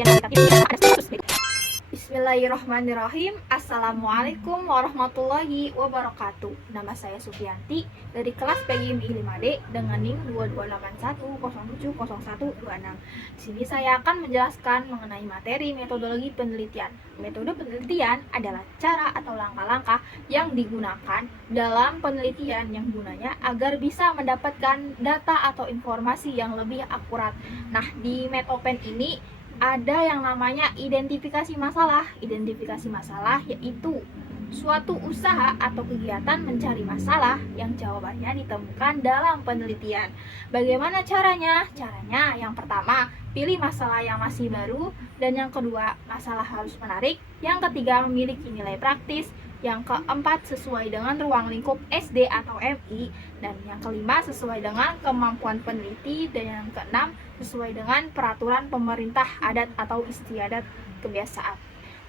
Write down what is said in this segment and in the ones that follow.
penelitian kualitatif ada kasus. Bismillahirrahmanirrahim. Assalamualaikum warahmatullahi wabarakatuh. Nama saya Sufianti dari kelas PGMI 5D dengan NIM 2281070126. Di sini saya akan menjelaskan mengenai materi metodologi penelitian. Metode penelitian adalah cara atau langkah-langkah yang digunakan dalam penelitian yang gunanya agar bisa mendapatkan data atau informasi yang lebih akurat. Nah, di Metopen ini ada yang namanya identifikasi masalah. Identifikasi masalah yaitu suatu usaha atau kegiatan mencari masalah yang jawabannya ditemukan dalam penelitian. Bagaimana caranya? Caranya yang pertama, pilih masalah yang masih baru, dan yang kedua, masalah harus menarik, yang ketiga, memiliki nilai praktis, yang keempat, sesuai dengan ruang lingkup SD atau MI, dan yang kelima, sesuai dengan kemampuan peneliti, dan yang keenam, sesuai dengan peraturan pemerintah adat atau istiadat kebiasaan.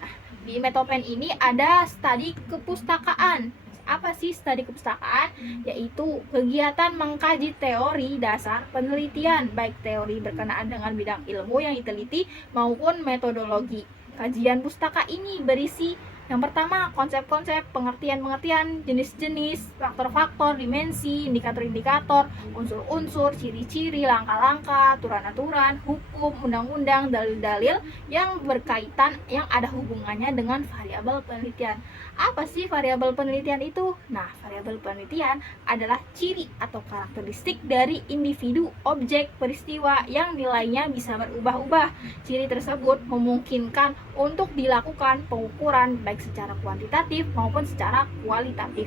Nah, di Metopen ini ada studi kepustakaan. Apa sih studi kepustakaan? Yaitu kegiatan mengkaji teori dasar penelitian, baik teori berkenaan dengan bidang ilmu yang diteliti maupun metodologi. Kajian pustaka ini berisi yang pertama, konsep-konsep, pengertian-pengertian, jenis-jenis, faktor-faktor, dimensi, indikator-indikator, unsur-unsur, ciri-ciri, langkah-langkah, aturan-aturan, hukum, undang-undang, dalil-dalil yang berkaitan, yang ada hubungannya dengan variabel penelitian. Apa sih variabel penelitian itu? Nah, variabel penelitian adalah ciri atau karakteristik dari individu, objek, peristiwa yang nilainya bisa berubah-ubah. Ciri tersebut memungkinkan untuk dilakukan pengukuran baik secara kuantitatif maupun secara kualitatif.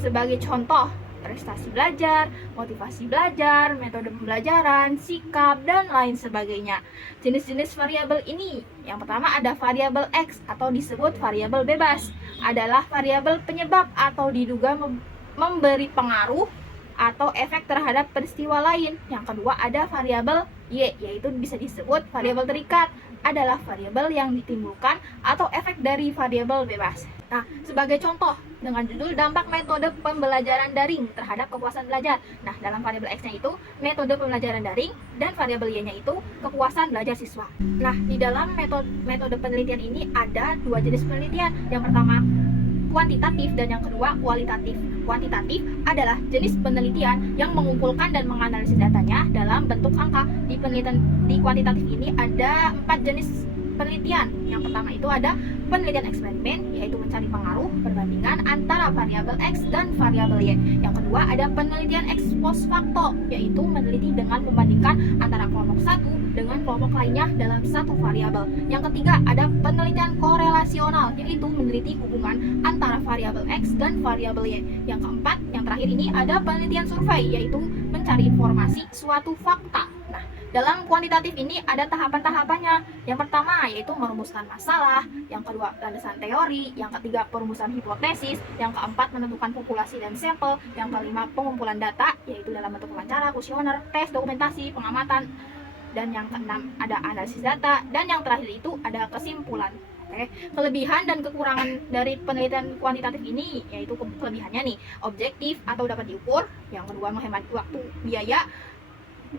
Sebagai contoh, prestasi belajar, motivasi belajar, metode pembelajaran, sikap, dan lain sebagainya. Jenis-jenis variabel ini, yang pertama ada variabel X atau disebut variabel bebas, adalah variabel penyebab atau diduga memberi pengaruh atau efek terhadap peristiwa lain. Yang kedua ada variabel Y, yaitu bisa disebut variabel terikat, adalah variabel yang ditimbulkan atau efek dari variabel bebas. Nah, sebagai contoh dengan judul dampak metode pembelajaran daring terhadap kepuasan belajar. Nah, dalam variabel X-nya itu metode pembelajaran daring dan variabel Y-nya itu kepuasan belajar siswa. Nah, di dalam metode penelitian ini ada dua jenis penelitian. Yang pertama kuantitatif dan yang kedua kualitatif. Kuantitatif adalah jenis penelitian yang mengumpulkan dan menganalisis datanya dalam bentuk angka. Di kuantitatif ini ada 4 jenis penelitian. Yang pertama itu ada penelitian eksperimen, yaitu mencari pengaruh perbandingan antara variabel X dan variabel Y. Yang kedua ada penelitian ex post facto, yaitu meneliti dengan membandingkan antara kelompok satu dengan kelompok lainnya dalam satu variabel. Yang ketiga ada penelitian korelasional, yaitu meneliti hubungan antara variabel X dan variabel Y. Yang keempat, yang terakhir ini ada penelitian survei, yaitu mencari informasi suatu fakta. Nah, dalam kuantitatif ini ada tahapan-tahapannya. Yang pertama yaitu merumuskan masalah, yang kedua landasan teori, yang ketiga perumusan hipotesis, yang keempat menentukan populasi dan sampel, yang kelima pengumpulan data, yaitu dalam bentuk wawancara, kuesioner, tes, dokumentasi, pengamatan, dan yang keenam ada analisis data, dan yang terakhir itu ada kesimpulan. Oke, kelebihan dan kekurangan dari penelitian kuantitatif ini yaitu kelebihannya nih, objektif atau dapat diukur, yang kedua menghemat waktu, biaya,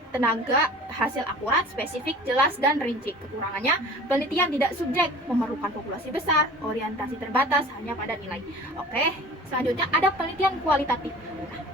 tenaga, hasil akurat, spesifik, jelas, dan rinci. Kekurangannya, penelitian tidak subjek, memerlukan populasi besar, orientasi terbatas hanya pada nilai. Oke, selanjutnya ada penelitian kualitatif,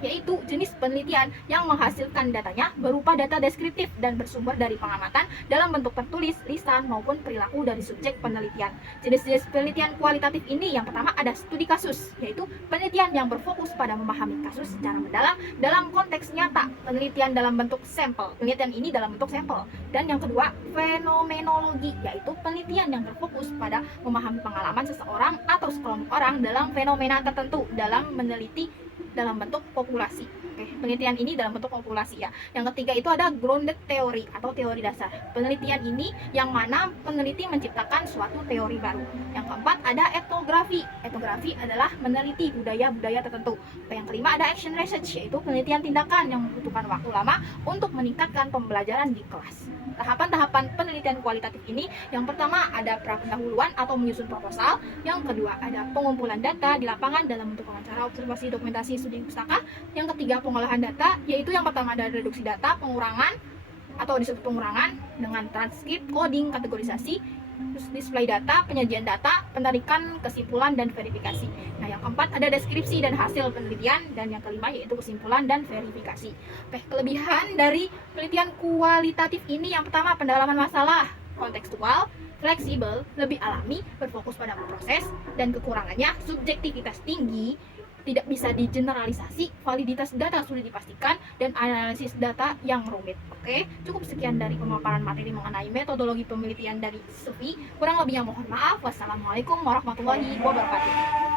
yaitu jenis penelitian yang menghasilkan datanya berupa data deskriptif dan bersumber dari pengamatan dalam bentuk tertulis, lisan, maupun perilaku dari subjek penelitian. Jenis-jenis penelitian kualitatif ini yang pertama ada studi kasus, yaitu penelitian yang berfokus pada memahami kasus secara mendalam dalam konteks nyata, penelitian dalam bentuk sampel. Penelitian ini dalam bentuk sampel. Dan yang kedua, fenomenologi, yaitu penelitian yang berfokus pada memahami pengalaman seseorang atau sekelompok orang dalam fenomena tertentu dalam meneliti dalam bentuk populasi. Oke, penelitian ini dalam bentuk populasi ya. Yang ketiga itu ada grounded theory atau teori dasar. Penelitian ini yang mana peneliti menciptakan suatu teori baru. Yang keempat ada etnografi. Etnografi adalah meneliti budaya-budaya tertentu. Yang kelima ada action research, yaitu penelitian tindakan yang membutuhkan waktu lama untuk meningkatkan pembelajaran di kelas. Tahapan-tahapan penelitian kualitatif ini yang pertama ada prapendahuluan atau menyusun proposal. Yang kedua ada pengumpulan data di lapangan dalam bentuk wawancara, observasi, dokumentasi, studi pustaka. Yang ketiga pengolahan data, yaitu yang pertama ada reduksi data, pengurangan atau disebut pengurangan dengan transkrip, coding, kategorisasi, terus display data, penyajian data, penarikan kesimpulan dan verifikasi. Nah, yang keempat ada deskripsi dan hasil penelitian, dan yang kelima yaitu kesimpulan dan verifikasi. Oke, kelebihan dari penelitian kualitatif ini yang pertama pendalaman masalah, kontekstual, fleksibel, lebih alami, berfokus pada proses, dan kekurangannya subjektivitas tinggi, tidak bisa digeneralisasi, validitas data sulit dipastikan, dan analisis data yang rumit. Oke, cukup sekian dari pemaparan materi mengenai metodologi penelitian dari SEPI. Kurang lebihnya mohon maaf. Wassalamualaikum warahmatullahi wabarakatuh.